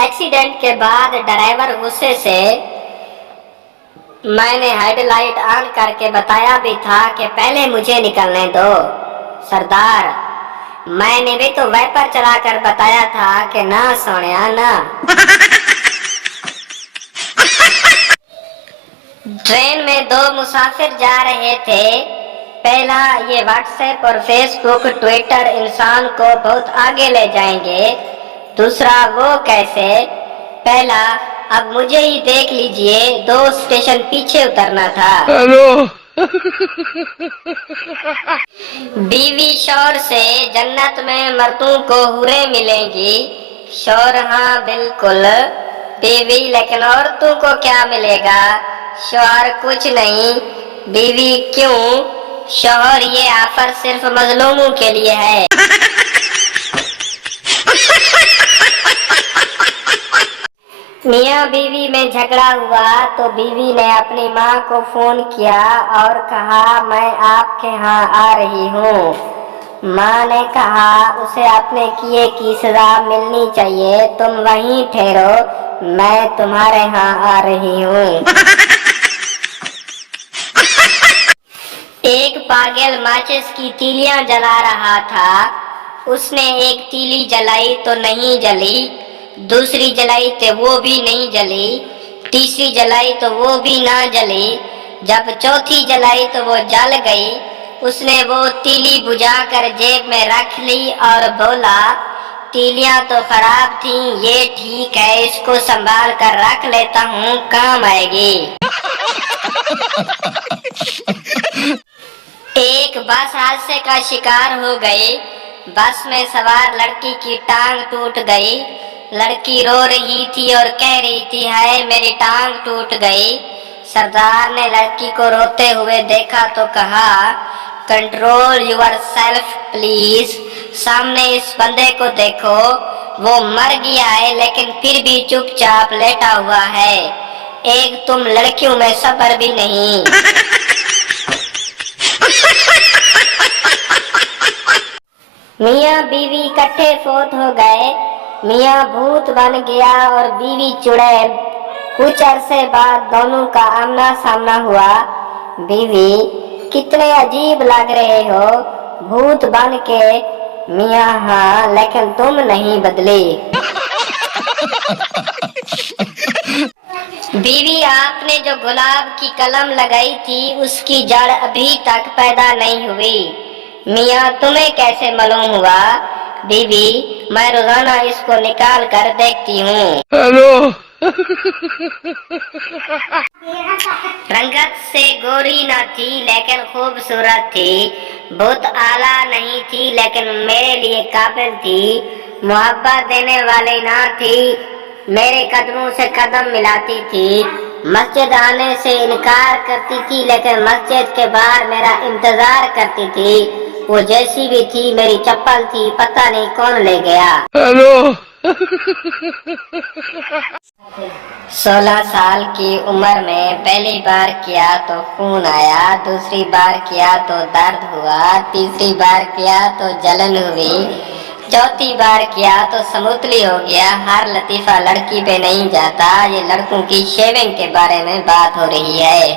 Accident के बाद driver गुस्से से मैंने हेडलाइट ऑन करके बताया भी था कि पहले मुझे निकलने दो सरदार। मैंने भी तो वाइपर चलाकर बताया था कि ना सोनिया ना। ट्रेन में दो मुसाफिर जा रहे थे। पहला, ये व्हाट्सएप और फेसबुक ट्विटर इंसान को बहुत आगे ले जाएंगे। दूसरा, वो कैसे? पहला, अब मुझे ही देख लीजिए, 2 स्टेशन पीछे उतरना था। हेलो। बीवी शौहर से जन्नत में मर्दों को हुरें मिलेंगी। शौहर, हाँ बिल्कुल। बीवी, लेकिन औरतों को क्या मिलेगा? शौहर, कुछ नहीं। बीवी, क्यों? शौहर, ये ऑफर सिर्फ मजलूमों के लिए है। मियाँ बीवी में झगड़ा हुआ तो बीवी ने अपनी माँ को फोन किया और कहा, मैं आपके यहाँ आ रही हूँ। माँ ने कहा, उसे अपने किए की सजा मिलनी चाहिए, तुम वहीं ठहरो, मैं तुम्हारे यहाँ आ रही हूँ। एक पागल माचिस की तीलियां जला रहा था। उसने एक तीली जलाई तो नहीं जली, दूसरी जलाई तो वो भी नहीं जली, तीसरी जलाई तो वो भी ना जली, जब चौथी जलाई तो वो जल गई। उसने वो तीली बुझाकर जेब में रख ली और बोला, तीलियां तो खराब थी, ये ठीक है, इसको संभाल कर रख लेता हूँ, काम आएगी। एक बस हादसे का शिकार हो गई। बस में सवार लड़की की टांग टूट गई। लड़की रो रही थी और कह रही थी, हाय मेरी टांग टूट गई। सरदार ने लड़की को रोते हुए देखा तो कहा, कंट्रोल योर सेल्फ प्लीज। सामने इस बंदे को देखो, वो मर गया है लेकिन फिर भी चुपचाप लेटा हुआ है। एक तुम लड़कियों में सब्र भी नहीं। मियाँ बीवी इकट्ठे फोत हो गए। मियाँ भूत बन गया और बीवी चुड़ैल। कुछ अरसे बाद दोनों का आमना सामना हुआ। बीवी, कितने अजीब लग रहे हो भूत बन के। मियाँ, हाँ, लेकिन तुम नहीं बदली। बीवी, आपने जो गुलाब की कलम लगाई थी उसकी जड़ अभी तक पैदा नहीं हुई। मियाँ, तुम्हें कैसे मालूम हुआ? बीवी, मैं रोजाना इसको निकाल कर देखती हूँ। हेलो। रंगत से गोरी न थी लेकिन खूबसूरत थी। बहुत आला नहीं थी लेकिन मेरे लिए काबिल थी। मोहब्बत देने वाली ना थी, मेरे कदमों से कदम मिलाती थी। मस्जिद आने से इनकार करती थी लेकिन मस्जिद के बाहर मेरा इंतजार करती थी। वो जैसी भी थी मेरी चप्पल थी, पता नहीं कौन ले गया। हेलो। 16 साल की उम्र में पहली बार किया तो खून आया, दूसरी बार किया तो दर्द हुआ, तीसरी बार किया तो जलन हुई, चौथी बार किया तो समूतली हो गया। हर लतीफा लड़की पे नहीं जाता। ये लड़कों की शेविंग के बारे में बात हो रही है।